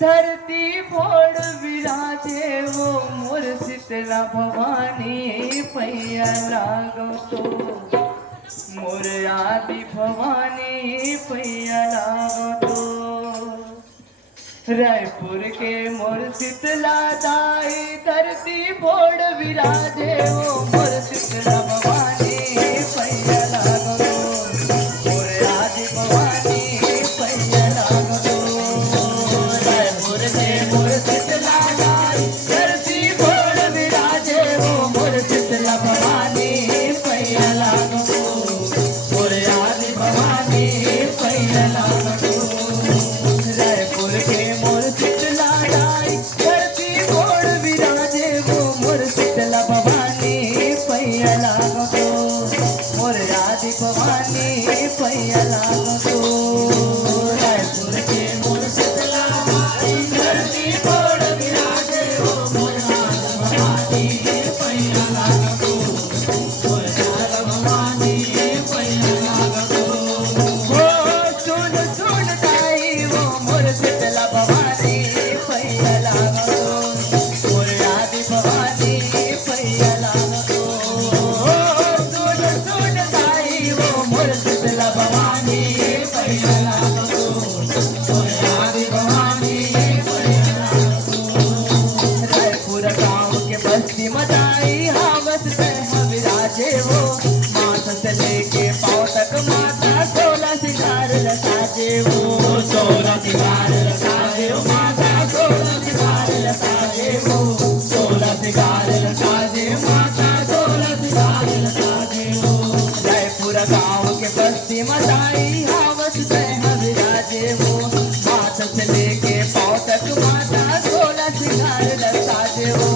धरती फोड़ विराजे वो मोर शीतला भवानी पैया लागो तो मोर आदि भवानी पैया लागो तो रायपुर के मोर शीतला दाई धरती फोड़ विराजे वो मोर शीतला भवानी पैया लागो तो मोर आदि भवानी पैया लागो तो रायपुर के मोर शीतला दाई धरती फोड़ विराजे वो मोर शीतला भवानी पैया लागो तो मोर आदि भवानी पैया लागो तो रायपुर के मोर शीतला दाई धरती फोड़ विराजे वो मोर शीतला भवानी पैया लागो तो मोर आदि भवानी पैया लागो तो रायपुर के मोर शीतला दाई धरती फोड़ विराजे वो मोर आदि भवानी पैया लागो तो मोर आदि भवानी पैया लागो तो हो सुन सुन ताई वो मोर शीतला भवानी पैया लागो तो मोर आदि भवानी पैया लागो तो हो सुन सुन ताई वो मोर शीतला भवानी पैया लागो तो मोर आदि भवानी पैया लागो तो रायपुर गाँव के बस्ती मदाई हावस में विराजे वो माथा से लेके पाँव तक माता 16 सिंगार लसाजे वो 16 सिंगार लसाजे वो माता 16 सिंगार लसाजे वो 16 सिंगार लसाजे माता 16 सिंगार लसाजे वो रायपुर गाँव के बस्ती मदाई हावस में विराजे वो माथा से लेके पाँव तक माता 16 सिंगार लसाजे वो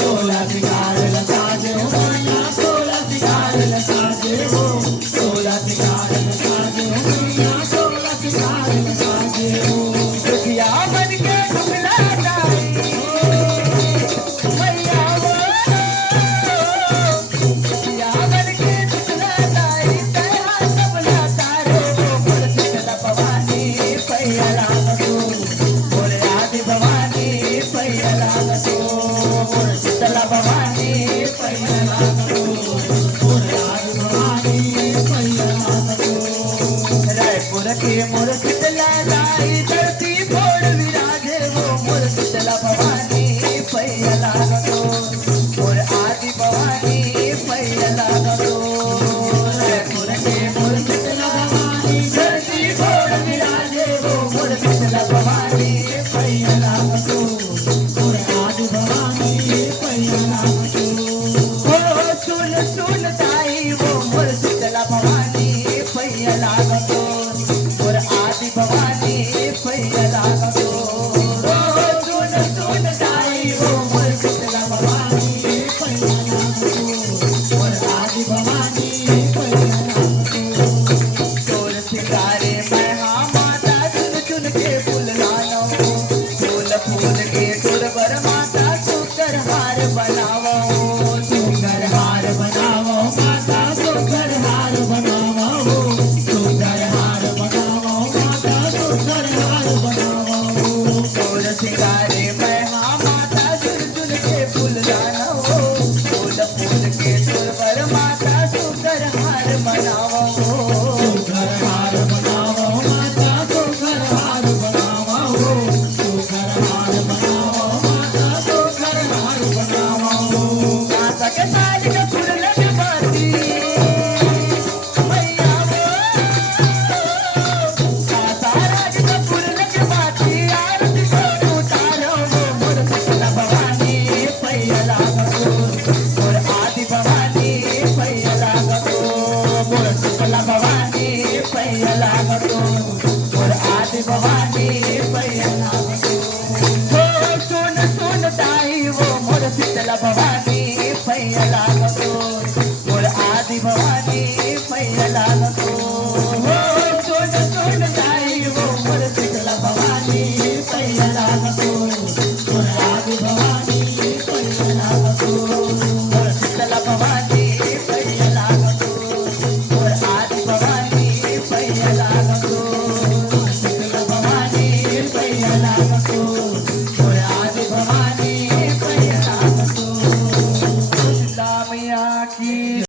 16 सिंगार लसाजे वो माता 16 सिंगार लसाजे वो 16 सिंगार लसाजे वो माता 16 सिंगार लसाजे वो दुखिया बन के दुखला जाई मैया वो दुखिया बन के दुखला जाई तेरा सबला तारे वो मोर शीतला भवानी पैया लागो तो मोर आदि भवानी पैया लागो तो मोर शीतला भवानी पैया लागो तो मोर आदि भवानी पैया लागो तो रायपुर के मोर शीतला दाई धरती फोड़ विराजे वो मोर शीतला भवानी पैया लागो तो मोर आदि भवानी पैया लागो तो रायपुर के मोर शीतला भवानी धरती फोड़ विराजे वो मोर शीतला भवानी पैया लागो तो मोर आदि भवानी पैया लागो तो हो सुन सुन ताई वो मोर शीतला भवानी पैया लागो तो मोर आदि भवानी पैया लागो तो हो सुन सुन ताई वो मोर शीतला भवानी पैया लागो तो मोर आदि भवानी पैया लागो तो तोर सिंगारे मैं हाँ माता चुन चुन के फूल लानो फूल फूल के